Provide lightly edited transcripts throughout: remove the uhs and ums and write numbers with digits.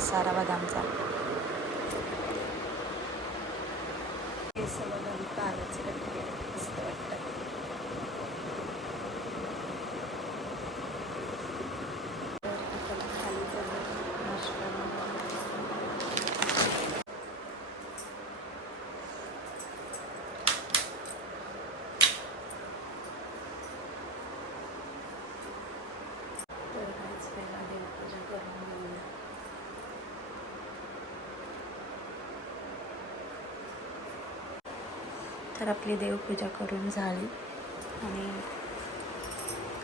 सारा बदामचा तर आपली देवपूजा करून झाली आणि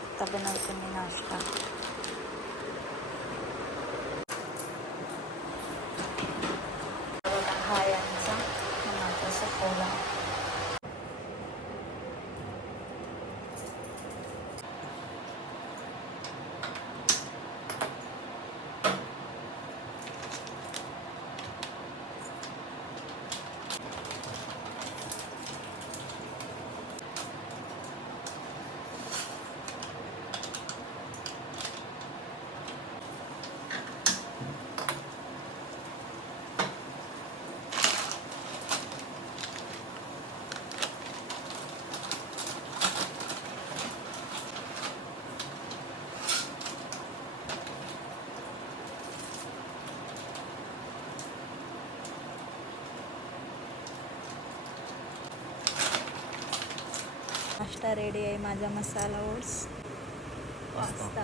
आता बनवतो मी नाश्ता. हा यांचा माझा सपोला. नाश्ता रेडी आहे माझा. मसाला ओट्स पास्ता.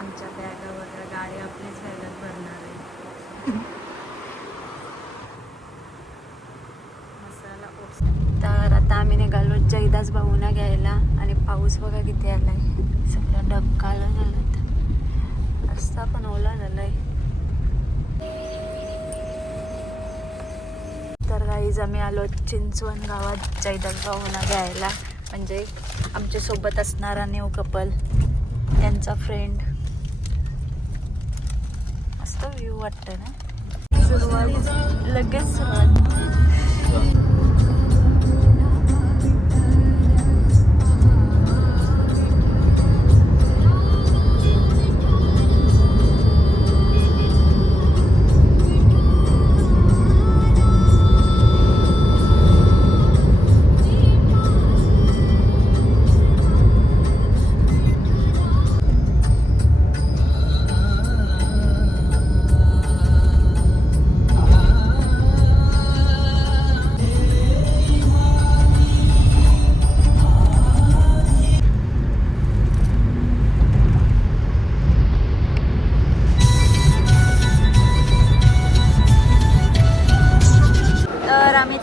आमच्या बॅगा वगैरे गाडी आपलीच बॅगात भरणार आहे. मसाला ओट्स. तर आता आम्ही निघालो जयदास भाऊना घ्यायला आणि पाऊस बघा किती आलाय. सगळं ढबकालं झालं. रस्ता पण ओला झालाय. तर गाईज आम्ही आलो चिंचवण गावात जयदास भाऊना घ्यायला. म्हणजे आमच्या सोबत असणारा न्यू कपल, त्यांचा फ्रेंड. मस्त व्ह्यू वाटतं ना. सुरुवात लगेच सुरुवात.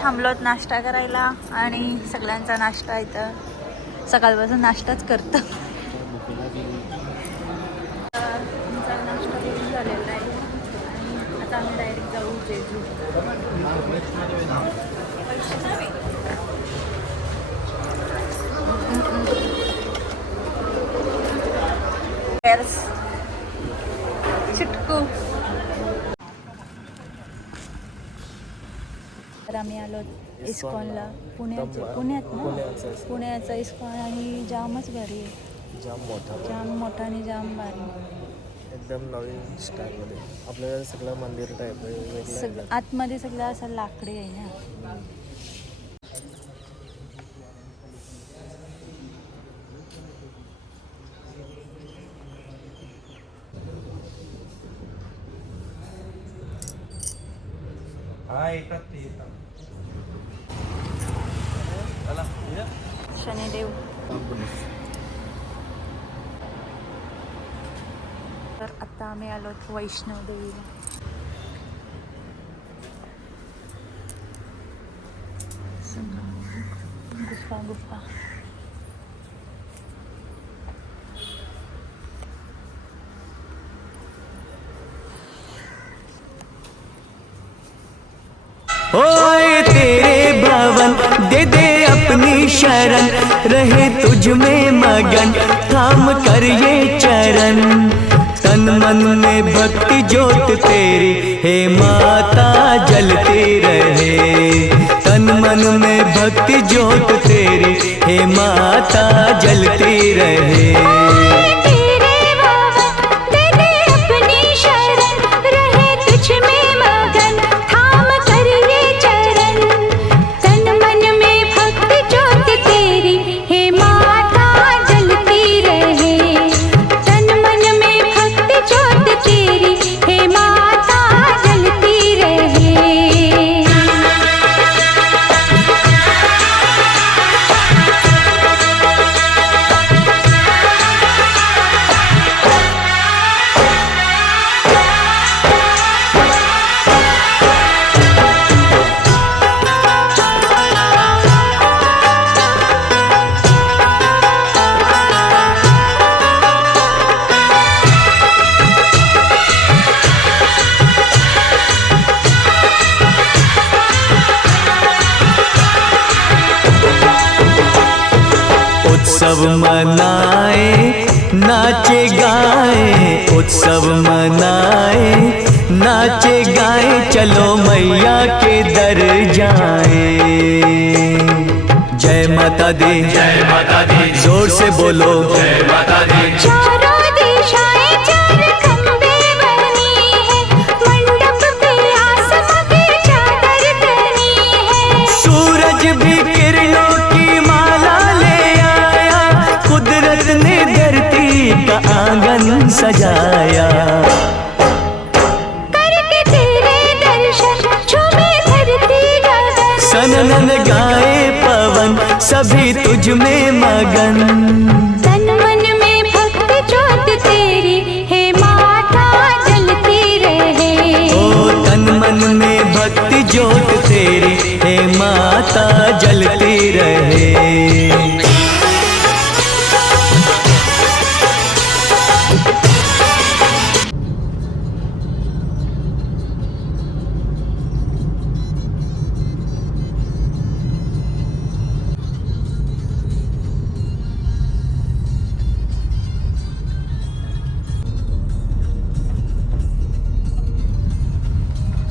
थांबलोत नाश्ता करायला आणि सगळ्यांचा नाश्ता इथं सकाळपासून नाश्ताच करतो. आमचा नाश्ता करून झालेला आहे आणि आता आम्ही डायरेक्ट जाऊ जेजू. चिटकू. तर आम्ही आलो इस्कॉनला. पुण्याचा इस्कॉन आणि जामच भारी आहे. जाम मोठा आणि जाम भारी. एकदम नवीन स्टाईलमध्ये आपल्याला सगळं मंदिर टाईप. आतमध्ये सगळं असं लाकडी आहे ना. शनिदेव. तर आता आम्ही आलो वैष्णव देवीला. गुफा. ओए तेरे भवन दे दे अपनी शरण, रहे तुझ में मगन थाम कर ये चरण। तन मन में भक्ति ज्योत तेरी हे माता जलती रहे, तन मन में भक्ति ज्योत तेरी हे माता जलती रहे। उत्सव मनाए नाचे गाए, उत्सव मनाए नाचे गाए, चलो मैया के दर जाए। जय माता दी, जय माता दी, जोर से बोलो जय माता दी। सूरज भी किरणों की माला ले आया, कुदरत ने धरती का आंगन सजाया। करके तेरे दर्शन झूमे धरती गगन, सनन गाए पवन सभी तुझ में मगन। तन मन में भक्ति ज्योत तेरी हे माता जलती रहे। ओ तन मन में भक्ति ज्योत तेरी हे माता जलती रहे।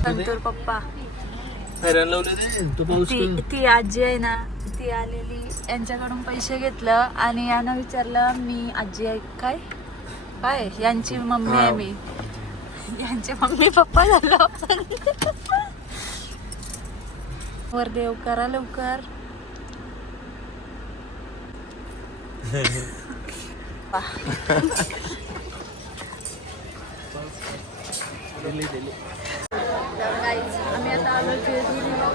संतूर पप्पा हैराण लावले ते तो पाऊस ती आजी आहे ना, ती आलेली यांच्याकडून पैसे घेतलं आणि यानं विचारलं मी आजी आहे काय, काय यांची मम्मी आहे मी, यांचे मम्मी पप्पा झालं. वर देव करा लवकर. तर गाईज आम्ही आता आलो जेजुरीला.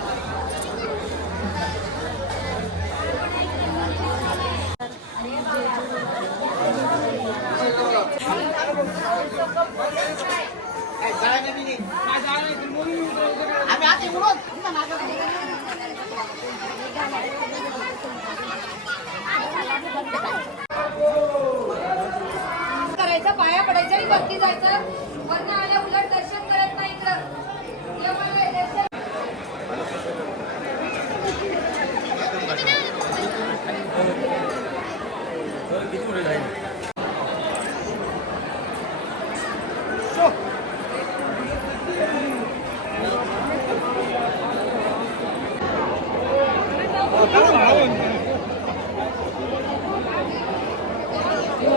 करायचं, पाया पडायचं आणि वरती जायचं. वरनं आल्या उलट दर्शन करत नाही इकडं. देवाला दर्शन.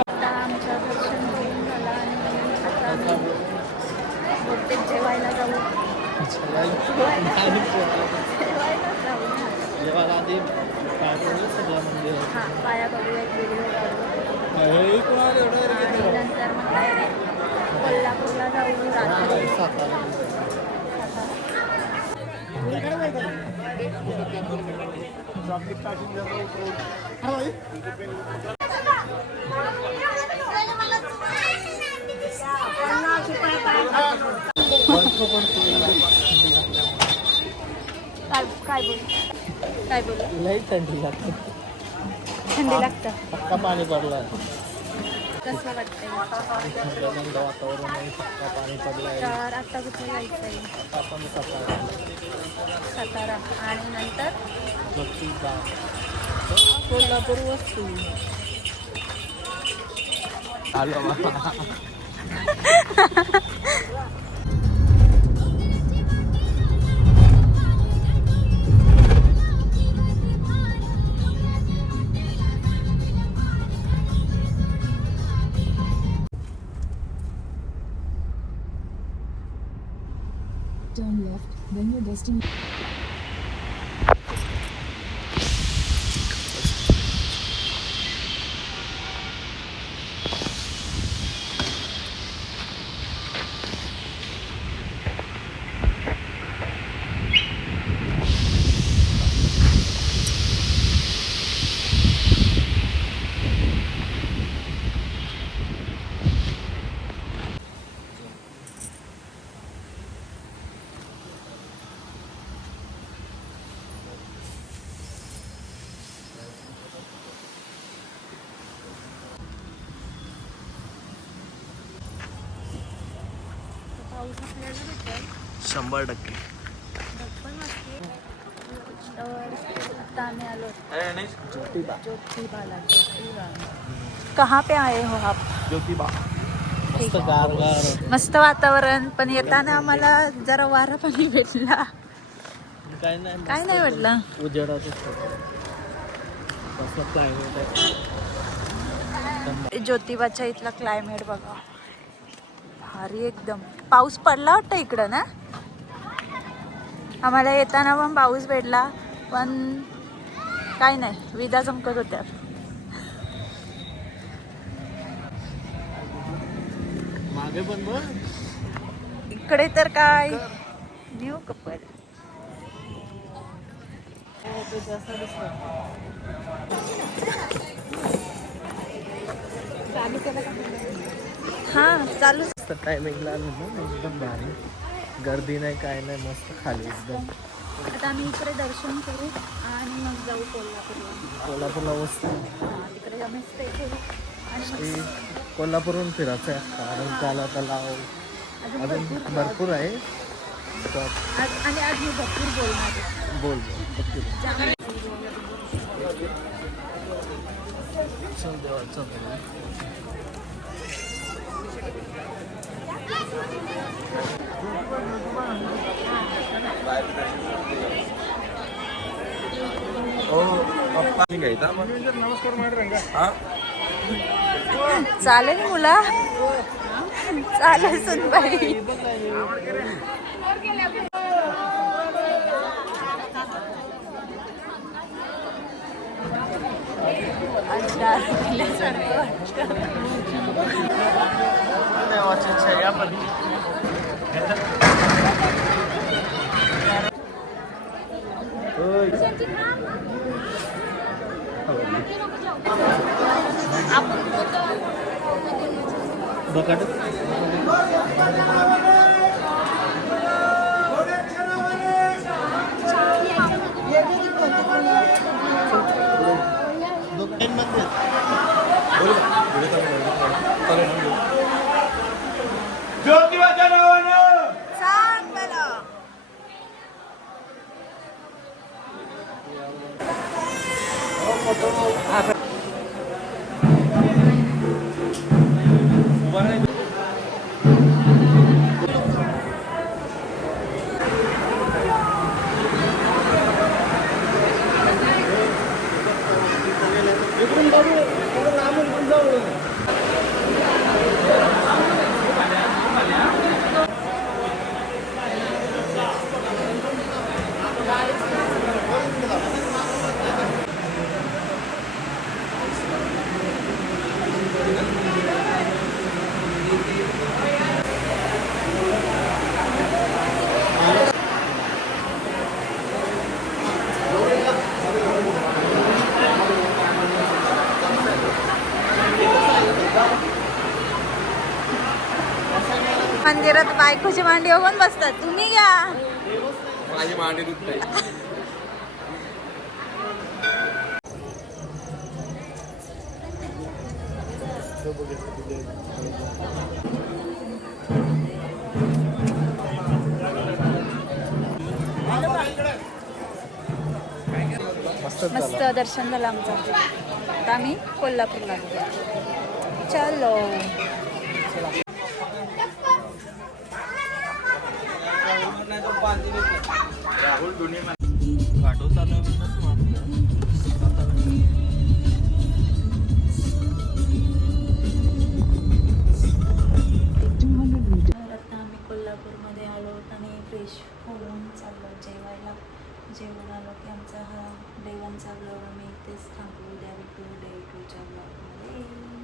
आता आमचं दर्शन घेऊन झालं आणि आता आम्ही बहुतेक जेवायला जाऊ. जेवायला जाऊ ना. जेवायला आधी सगळं मंदिर हां, पाया पडूया, एक व्हिडिओ काढू आणि नंतर मग डायरेक्ट कोल्हापूरला जाऊ रात्री. काय बोल लई थंडी लागते, थंडी लागतं. पक्का पाणी पडलं. कसं वाटतंय? थंड वातावरण आहे, पक्का पाणी पडलंय. तर आता कुठे जायचं आहे? आता आपण सकाळ सातारा आणि नंतर कोल्हापूर वस्तू आलो बाबा. Turn left, then your destination. पाऊस आपल्याला भेटेल 100%. आता आम्ही आलो ज्योतिबा. ज्योतिबाला. कहाँ पे आए हो आप? ज्योतिबा मस्त गार. मस्त वातावरण, पण येताना आम्हाला जरा वारा पाणी भेटला. काय नाही काय नाही भेटलं. उजेडातच क्लायमेट आहे. ज्योतिबाच्या इथला क्लायमेट बघा, भारी एकदम. पाऊस पडला वाटतं इकडं ना. आम्हाला येताना पण पाऊस भेटला, पण काय नाही, विजा चमकत होत्या. मागे पण बघ. इकडे तर काय न्यू कपल. हा चालू. टायमिंगला आलो ना एकदम भारी. गर्दी नाही काय नाही, मस्त खाली एकदम. आता आम्ही इकडे दर्शन करू आणि मग जाऊ कोल्हापूरला. कोल्हापूरला वस्तू तिकडे आम्ही स्टे करू आणि मग कोल्हापूरहून फिरायचं आहे कारण त्याला तलाव अजून भरपूर आहे. आणि आज मी भरपूर बोलणार आहे. बोल चालेल मुला, चालेल सुनबाई. ज्योतिबाच्या नावानं सांग मला. मंदिरात बायकोची मांडी बघून बसतात. तुम्ही घ्या. माझी मांडी दुखते. मस्त दर्शन झालं आमचं. आता आम्ही कोल्हापूरला चलो. आता आम्ही कोल्हापूरमध्ये आलो आणि फ्रेश होऊन चाललो जेवायला. जेवण आलो की आमचा हा डे 1चा ब्लॉग आम्ही इथेच थांबलो. द्या भेटू डे 2च्या ब्लॉगमध्ये.